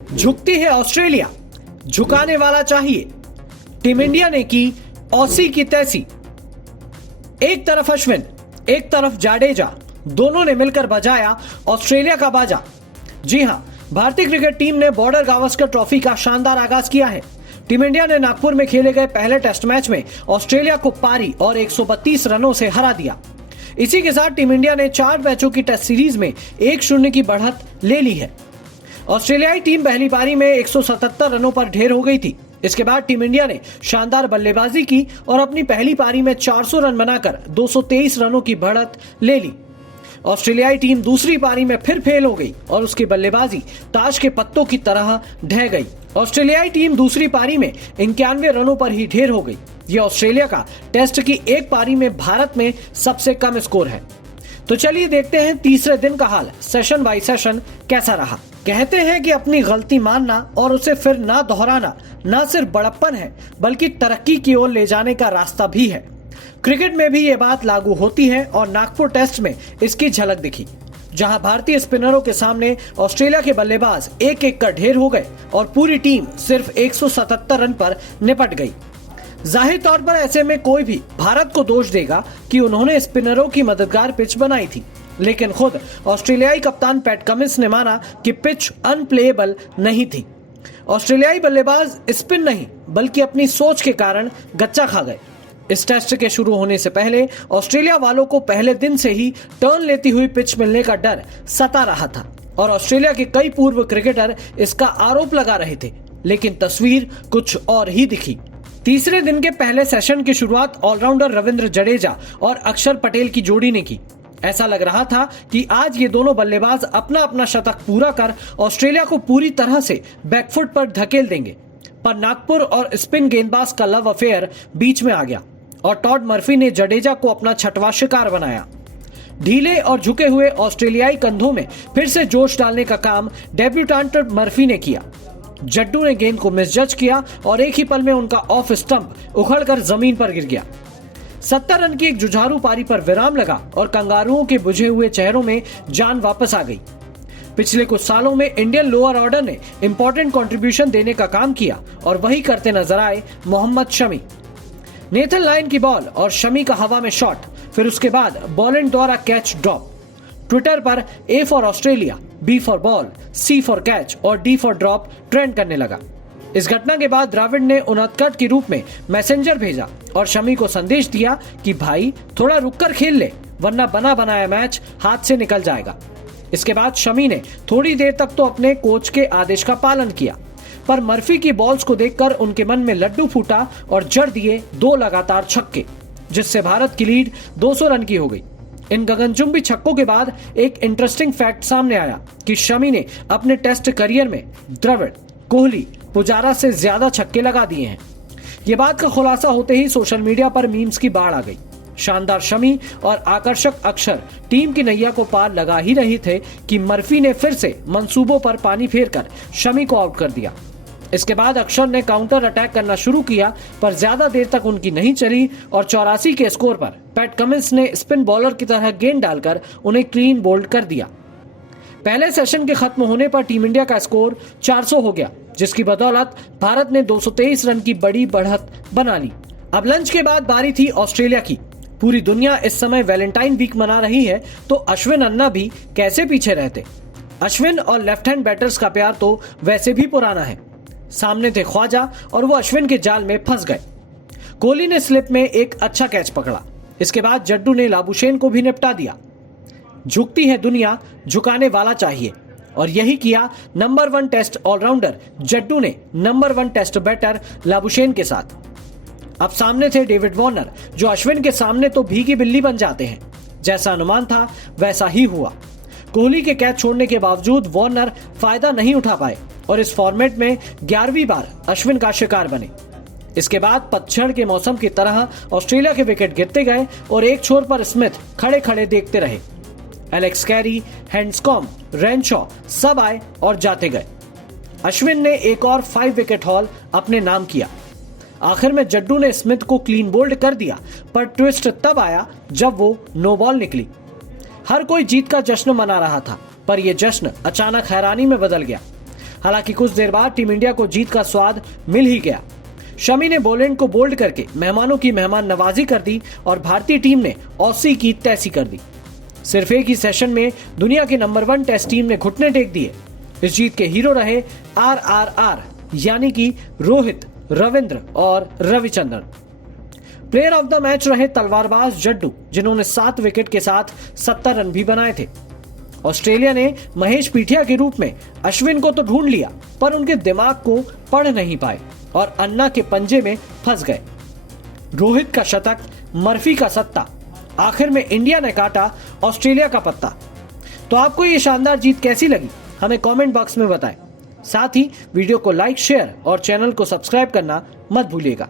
झुकती है ऑस्ट्रेलिया, झुकाने वाला चाहिए। टीम इंडिया ने की ऑसी की तैसी। एक तरफ अश्विन, एक तरफ जाडेजा, दोनों ने मिलकर बजाया ऑस्ट्रेलिया का बाजा। जी हां, भारतीय क्रिकेट टीम ने बॉर्डर गावस्कर ट्रॉफी का शानदार आगाज किया है। टीम इंडिया ने नागपुर में खेले गए पहले टेस्ट मैच में ऑस्ट्रेलिया को पारी और 132 रनों से हरा दिया। इसी के साथ टीम इंडिया ने 4 मैचों की टेस्ट सीरीज में 1-0 की बढ़त ले ली है। ऑस्ट्रेलियाई टीम पहली पारी में 177 रनों पर ढेर हो गई थी। इसके बाद टीम इंडिया ने शानदार बल्लेबाजी की और अपनी पहली पारी में 400 रन बनाकर 223 रनों की बढ़त ले ली। ऑस्ट्रेलियाई टीम दूसरी पारी में फिर फेल हो गई और उसकी बल्लेबाजी ताश के पत्तों की तरह ढह गई। ऑस्ट्रेलियाई टीम दूसरी पारी में 91 रनों पर ही ढेर हो गई। यह ऑस्ट्रेलिया का टेस्ट की एक पारी में भारत में सबसे कम स्कोर है। तो चलिए देखते हैं तीसरे दिन का हाल सेशन बाय सेशन कैसा रहा। कहते हैं कि अपनी गलती मानना और उसे फिर ना दोहराना न सिर्फ बड़प्पन है बल्कि तरक्की की ओर ले जाने का रास्ता भी है। क्रिकेट में भी ये बात लागू होती है और नागपुर टेस्ट में इसकी झलक दिखी, जहां भारतीय स्पिनरों के सामने ऑस्ट्रेलिया के बल्लेबाज एक एक कर ढेर हो गए और पूरी टीम सिर्फ 177 रन पर निपट गई। जाहिर तौर पर ऐसे में कोई भी भारत को दोष देगा कि उन्होंने स्पिनरों की मददगार पिच बनाई थी, लेकिन खुद ऑस्ट्रेलियाई कप्तान पैट कमिंस ने माना कि पिच अनप्लेएबल नहीं थी। ऑस्ट्रेलियाई बल्लेबाज स्पिन नहीं बल्कि अपनी सोच के कारण गच्चा खा गए। इस टेस्ट के शुरू होने से पहले ऑस्ट्रेलिया वालों को पहले दिन से ही टर्न लेती हुई पिच मिलने का डर सता रहा था और ऑस्ट्रेलिया के कई पूर्व क्रिकेटर इसका आरोप लगा रहे थे, लेकिन तस्वीर कुछ और ही दिखी। तीसरे दिन के पहले सेशन की शुरुआत ऑलराउंडर रविंद्र जडेजा और अक्षर पटेल की जोड़ी ने की। ऐसा लग रहा था कि आज ये दोनों बल्लेबाज अपना अपना शतक पूरा कर ऑस्ट्रेलिया को पूरी तरह से बैकफुट पर धकेल देंगे, पर नागपुर और स्पिन गेंदबाज का लव अफेयर बीच में आ गया और टॉड मर्फी ने जडेजा को अपना छठवां शिकार बनाया। ढीले और झुके हुए ऑस्ट्रेलियाई कंधों में फिर से जोश डालने का काम डेब्यूटेंट मर्फी ने किया। जड्डू ने गेंद को मिसजज किया और एक ही पल में उनका ऑफ स्टंप उखड़कर जमीन पर गिर गया। 70 रन की एक जुझारू पारी पर विराम लगा और कंगारुओं के बुझे हुए चेहरों में जान वापस आ गई। पिछले कुछ सालों में इंडियन लोअर ऑर्डर ने इंपॉर्टेंट कंट्रीब्यूशन देने का काम किया और वही करते नजर आए मोहम्मद शमी। नेथन लायन की बॉल और शमी का हवा में शॉट, फिर उसके बाद बॉलिंग द्वारा कैच ड्रॉप। ट्विटर पर A for Australia, B for ball, C for catch और डी फॉर ड्रॉप ट्रेंड करने लगा। इस घटना के बाद द्रविड़ ने उनत्कट के रूप में मैसेंजर भेजा और शमी को संदेश दिया कि भाई थोड़ा रुककर खेल ले, वरना बना बनाया मैच हाथ से निकल जाएगा। इसके बाद शमी ने थोड़ी देर तक तो अपने कोच के आदेश का पालन किया, पर मर्फी की बॉल्स को देखकर उनके मन में लड्डू फूटा और जड़ दिए 2 लगातार छक्के, जिससे भारत की लीड 200 रन की हो गई। इन गगनचुंबी छक्कों के बाद एक इंटरेस्टिंग फैक्ट सामने आया कि शमी ने अपने टेस्ट करियर में द्रविड़, कोहली, पुजारा से ज्यादा छक्के लगा दिए हैं। ये बात का खुलासा होते ही सोशल मीडिया पर मीम्स की बाढ़ आ गई। शानदार शमी और आकर्षक अक्षर टीम की नैया को पार लगा ही रहे थे कि मर्फी ने फिर से मंसूबों पर पानी फेरकर शमी को आउट कर दिया। इसके बाद अक्षर ने काउंटर अटैक करना शुरू किया, पर ज्यादा देर तक उनकी नहीं चली और 84 के स्कोर पर पैट कमिंस ने स्पिन बॉलर की तरह गेंद डालकर उन्हें क्लीन बोल्ड कर दिया। पहले सेशन के खत्म होने पर टीम इंडिया का स्कोर 400 हो गया, जिसकी बदौलत भारत ने 223 रन की बड़ी बढ़त बना ली। अब लंच के बाद बारी थी ऑस्ट्रेलिया की। पूरी दुनिया इस समय वैलेंटाइन वीक मना रही है, तो अश्विन अन्ना भी कैसे पीछे रहते। अश्विन और लेफ्ट हैंड बैटर्स का प्यार तो वैसे भी पुराना है। सामने थे ख्वाजा और वो अश्विन के जाल में फंस गए। कोहली ने स्लिप में एक अच्छा कैच पकड़ा। इसके बाद जड्डू ने लाबुशेन को भी निपटा दिया। झुकती है दुनिया, झुकाने वाला चाहिए, और यही किया नंबर 1 टेस्ट ऑलराउंडर जड्डू ने नंबर 1 टेस्ट बैटर लाबुशेन के साथ। अब सामने थे डेविड वार्नर, जो अश्विन के सामने तो भीगी बिल्ली बन जाते हैं। जैसा अनुमान था वैसा ही हुआ। कोहली के कैच छोड़ने के बावजूद वार्नर फायदा नहीं उठा पाए और इस फॉर्मेट में 11वीं बार अश्विन का शिकार बने। इसके बाद पतझड़ के मौसम की तरह ऑस्ट्रेलिया के विकेट गिरते गए और एक छोर पर स्मिथ खड़े खड़े देखते रहे। एलेक्स कैरी, हैंड्सकॉम्ब, रेनशॉ सब आए और जाते गए। अश्विन ने एक और 5 विकेट हॉल अपने नाम किया। आखिर में जड्डू ने स्मिथ को क्लीन बोल्ड कर दिया, पर ट्विस्ट तब आया जब वो नो बॉल निकली। हर कोई जीत का जश्न मना रहा था, पर यह जश्न अचानक हैरानी में बदल गया। हालांकि कुछ देर बाद टीम इंडिया को जीत का स्वाद मिल ही गया। शमी ने बोलैंड को बोल्ड करके मेहमानों की मेहमान नवाजी कर दी और भारतीय टीम ने ऑसी की तैसी कर दी। सिर्फ एक ही सेशन में दुनिया की नंबर 1 टेस्ट टीम ने घुटने टेक दिए। इस जीत के हीरो रहे आरआरआर यानी कि रोहित, रविंद्र और Ravichandran. Player of the match रहे तलवारबाज जड्डू, जिन्होंने 7 विकेट के साथ 70 रन भी बनाए थे। ऑस्ट्रेलिया ने महेश पीठिया के रूप में अश्विन को तो ढूंढ लिया, पर उनके दिमाग को पढ़ नहीं पाए और अन्ना के पंजे में फंस गए। रोहित का शतक, मर्फी का सत्ता, आखिर में इंडिया ने काटा ऑस्ट्रेलिया का पत्ता। तो आपको ये शानदार जीत कैसी लगी, हमें कमेंट बॉक्स में बताएं। साथ ही वीडियो को लाइक, शेयर और चैनल को सब्सक्राइब करना मत भूलिएगा।